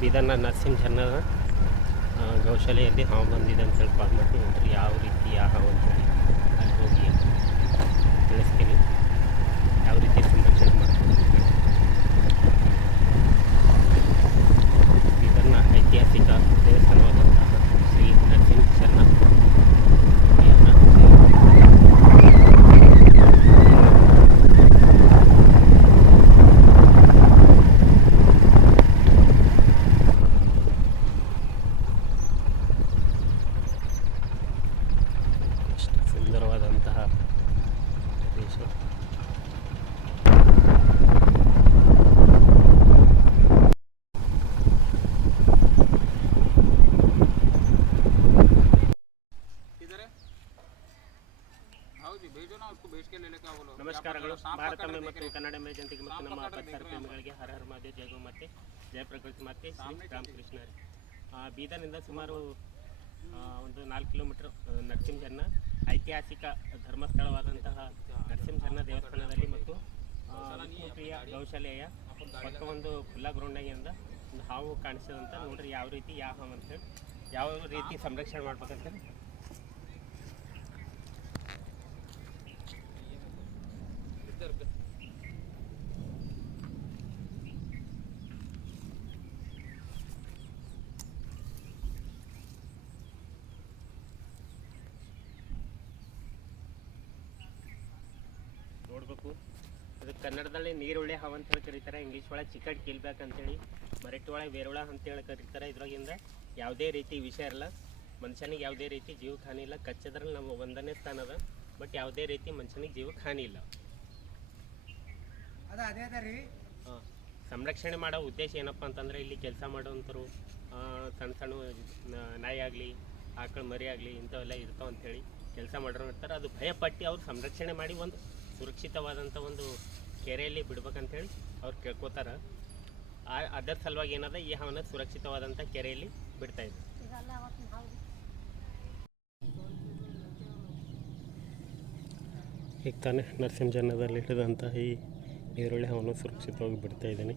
ಬೀದರ್ನ nursing ಜನರ ಗೌಶಾಲೆಯಲ್ಲಿ ಹಾವು ಬಂದಿದೆ ಅಂತ ಹೇಳಿ ಕಾಲ್ ಮಾಡಿ ನೋಡ್ರಿ ಯಾವ ರೀತಿ ಯಾವ ಅಂತೇಳಿ ಅಲ್ಲಿ ಹೋಗಿ ತಿಳಿಸ್ತೀನಿ ಯಾವ ರೀತಿ ಸಂರಕ್ಷಣೆ ಮಾಡ್ಬೋದು ಅಂತೇಳಿ. ಬೀದರ್ನ ಐತಿಹಾಸಿಕ ದೇವಸ್ಥಾನವಾದಂತಹ ಶ್ರೀ ನರಸಿಂಹ ಚೆನ್ನ ಗುಡಿಯನ್ನ ಎಷ್ಟು ಸುಂದರವಾದಂತಹ ಪ್ರದೇಶ. ನಮಸ್ಕಾರಗಳು. ಭಾರತ ಮತ್ತು ಕನ್ನಡ ಜನತೆಗೆ ಮತ್ತು ನಮ್ಮ ಕಾರ್ಯಕ್ರಮಗಳಿಗೆ ಹರ ಹರ ಮಾತೆ ಜಯಗೋ ಮತ್ತೆ ಜಯಪ್ರಕಾಶ್ ಮತ್ತೆ ರಾಮಕೃಷ್ಣ ಬೀದರ್ನಿಂದ ಸುಮಾರು ಒಂದು ನಾಲ್ಕು ಕಿಲೋಮೀಟರ್ ನರಸಿಂಹಜನ್ನ ಐತಿಹಾಸಿಕ ಧರ್ಮಸ್ಥಳವಾದಂತಹ ನರಸಿಂಹಜನ್ನ ದೇವಸ್ಥಾನದಲ್ಲಿ ಮತ್ತು ಪ್ರಿಯ ಗೌಶಾಲೆಯ ಪಕ್ಕ ಒಂದು ಖುಲ್ಲಾ ಗ್ರೌಂಡಾಗಿಂದ ಒಂದು ಹಾವು ಕಾಣಿಸಿದಂಥ ನೋಡ್ರಿ ಯಾವ ರೀತಿ ಯಾವ ಹಾವು ಅಂತೇಳಿ ಯಾವ ರೀತಿ ಸಂರಕ್ಷಣೆ ಮಾಡ್ಬೇಕಂತ ಅದು ಕನ್ನಡದಲ್ಲಿ ನೀರುಳ್ಳಿ ಹಾವು ಅಂತ ಹೇಳಿ ಕರೀತಾರೆ ಇಂಗ್ಲೀಷ್ ಒಳಗೆ ಚಿಕಟ್ ಕಿಲ್ಬೇಕು ಅಂತೇಳಿ ಮರಾಠಿ ಒಳಗೆ ವೇರುಳ ಅಂತೇಳಿ ಕರೀತಾರೆ. ಇದ್ರಾಗಿಂದ ಯಾವುದೇ ರೀತಿ ವಿಷಯ ಇರಲ್ಲ ಮನುಷ್ಯನಿಗೆ ಯಾವುದೇ ರೀತಿ ಜೀವಕ್ಕೆ ಹಾನಿ ಇಲ್ಲ. ಕಚ್ಚದ್ರಲ್ಲಿ ನಮ್ಮ ಒಂದನೇ ಸ್ಥಾನ ಅದ ಬಟ್ ಯಾವುದೇ ರೀತಿ ಮನುಷ್ಯನಿಗೆ ಜೀವಕ್ಕೆ ಹಾನಿ ಇಲ್ಲ ಸಂರಕ್ಷಣೆ ಮಾಡೋ ಉದ್ದೇಶ ಏನಪ್ಪ ಅಂತಂದರೆ ಇಲ್ಲಿ ಕೆಲಸ ಮಾಡೋವಂಥರು ಸಣ್ಣ ಸಣ್ಣ ನಾಯಿ ಆಗಲಿ ಆಕಳು ಮರಿ ಆಗಲಿ ಇಂಥವೆಲ್ಲ ಇರ್ತಾವ ಹೇಳಿ ಕೆಲಸ ಮಾಡೋರು ಇರ್ತಾರೆ. ಅದು ಭಯಪಟ್ಟು ಅವ್ರು ಸಂರಕ್ಷಣೆ ಮಾಡಿ ಒಂದು ಸುರಕ್ಷಿತವಾದಂಥ ಒಂದು ಕೆರೆಯಲ್ಲಿ ಬಿಡ್ಬೇಕಂತೇಳಿ ಅವ್ರು ಕೇಳ್ಕೊತಾರೆ. ಆ- ಅದರ ಸಲುವಾಗಿ ಏನದ ಈ ಹಾವನ್ನ ಸುರಕ್ಷಿತವಾದಂಥ ಕೆರೆಯಲ್ಲಿ ಬಿಡ್ತಾ ಇದ್ರು ಈಗ ತಾನೇ ನರಸಿಂಹ ಜನ್ನದಲ್ಲಿ ಹಿಡಿದಂಥ ಈ ಈರುಳ್ಳಿ ಹಾವನ್ನು ಸುರಕ್ಷಿತವಾಗಿ ಬಿಡ್ತಾ ಇದ್ದೀನಿ.